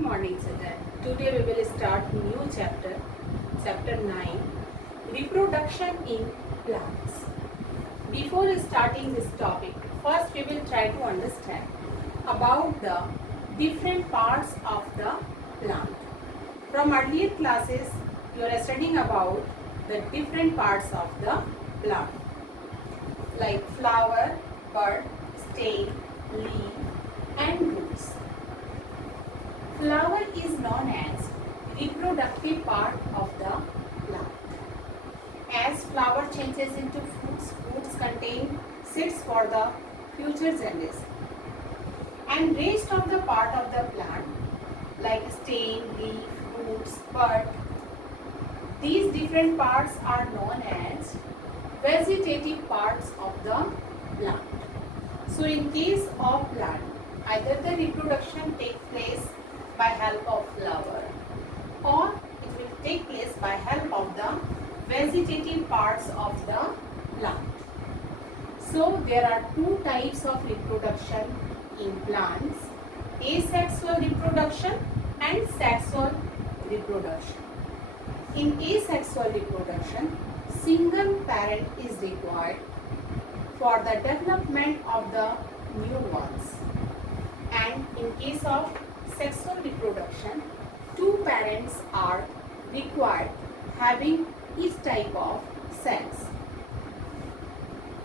morning, children. Today we will start new chapter, chapter 9, reproduction in plants. Before starting this topic, first we will try to understand about the different parts of the plant. From earlier classes, you are studying about the different parts of the plant, like flower, bud, stem, leaf, and roots. Flower is known as reproductive part of the plant. As flower changes into fruits, fruits contain seeds for the future generation. And rest of the part of the plant, like stem, leaf, roots, bud, these different parts are known as vegetative parts of the plant. So in case of plant, either the reproduction takes place by help of flower or it will take place by help of the vegetative parts of the plant. So there are two types of reproduction in plants, asexual reproduction and sexual reproduction. In asexual reproduction, single parent is required for the development of the new ones, and in case of sexual reproduction, two parents are required having each type of sex.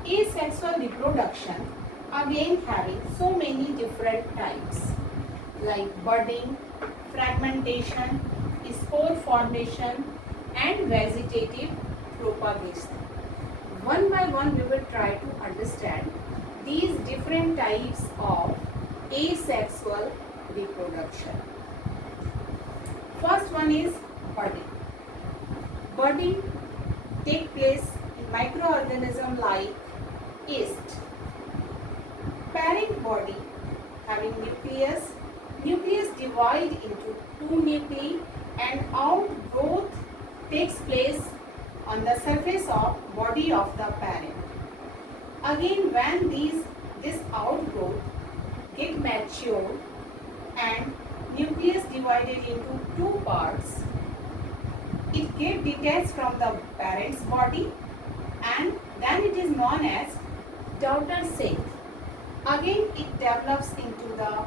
Asexual reproduction again having so many different types like budding, fragmentation, spore formation, and vegetative propagation. One by one we will try to understand these different types of asexual reproduction. First one is budding. Budding takes place in microorganism like yeast. Parent body having nucleus. Nucleus divide into two nuclei and outgrowth takes place on the surface of body of the parent. Again, when this outgrowth get mature and nucleus divided into two parts, it get detached from the parent's body and then it is known as daughter cell. Again, it develops into the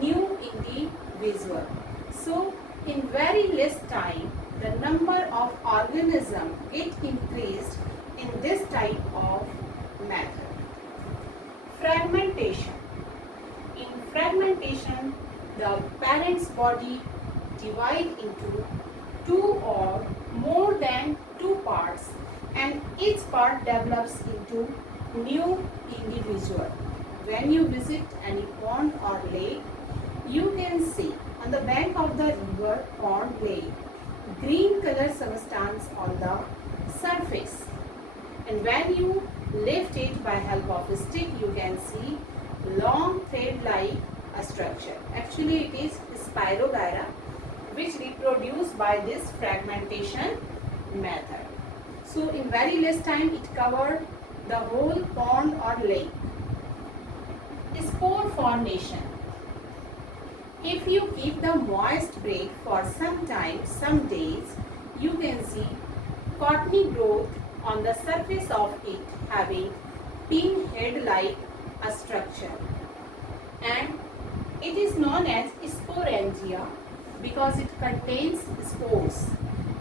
new individual. So in very less time, the number of organisms get increased in this type of method. Fragmentation. In fragmentation, the parent's body divide into two or more than two parts and each part develops into new individual. When you visit any pond or lake, you can see on the bank of the river, pond, lake, green color substance on the surface. And when you lift it by help of a stick, you can see long thread like a structure. Actually, it is Spirogyra, which reproduce by this fragmentation method. So in very less time, it covered the whole pond or lake. Spore formation. If you keep the moist break for some time, some days, you can see cottony growth on the surface of it having pin head like a structure, and it is known as sporangia because it contains spores.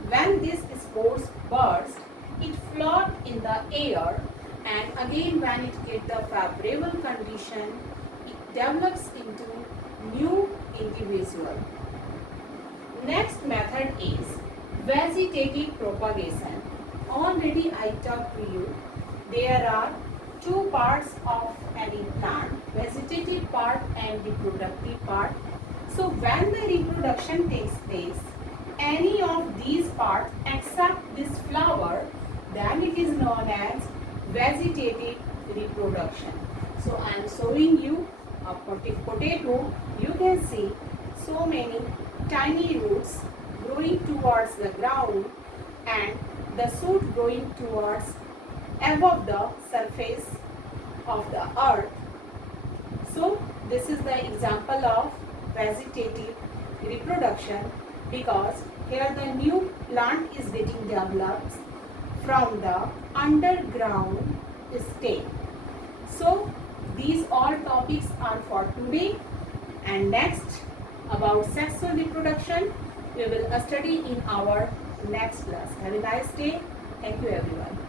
When these spores burst, it float in the air, and again when it gets the favorable condition, it develops into new individual. Next method is vegetative propagation. Already I talked to you, there are two parts of any plant, vegetative part and reproductive part. So when the reproduction takes place, any of these parts except this flower, then it is known as vegetative reproduction. So I am showing you a potato. You can see so many tiny roots growing towards the ground and the shoot growing towards above the surface of the earth. So this is the example of vegetative reproduction, because here the new plant is getting developed from the underground state. So these all topics are for today, and next about sexual reproduction we will study in our next class. Have a nice day. Thank you everyone.